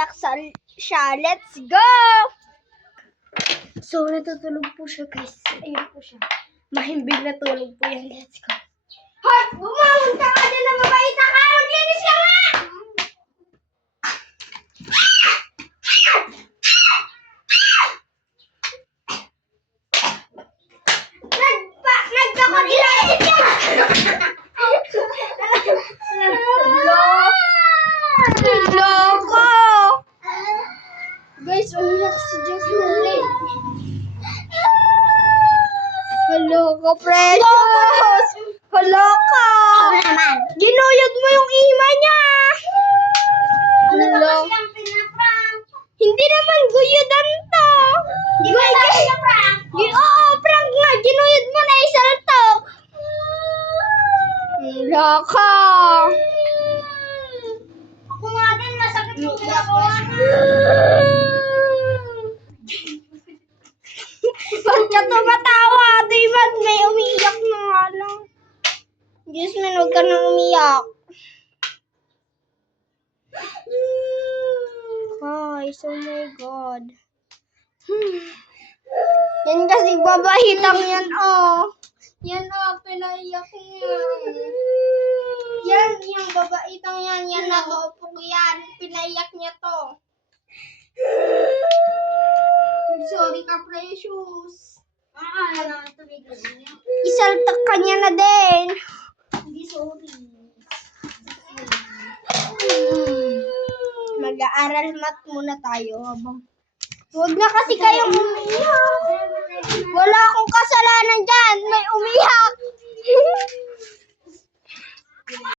umiiyak siya. Let's go! So, natutulog po siya, guys. Ayun po siya. Mahimbing na tulog po yan. Let's go. Hoy! Bumawon ka ka dyan na mabait ka! Maglinis ka nga! Nagkakadilayin ka! Loko! Guys, umiyak si Jocelyn. Hello ka, precious! Hello ka! Ginuyod mo yung ima niya! Hello? Hindi naman guyudan to! Hindi ba siya prank? Oo, prank nga! Ginuyod mo na isaltok! Hello ka! Ako nga din, masakit yung ginagawa na. Ba't ka tumatawa? David, may umiiyak na nga lang. Diyos man, huwag ka nang umiyak. Guys, oh my God. Yan kasi babahitang yan, oh. Yan, oh, pinaiyak niya. Yan, yung babaitang yan, yan nag-uupog yan. Pinaiyak niya to. Sorry ka, precious. Isaltak ka niya na din. Hindi, sorry. Mag-aaral math muna tayo habang. Huwag na kasi kayong umiyak. Wala akong kasalanan dyan. May umiyak.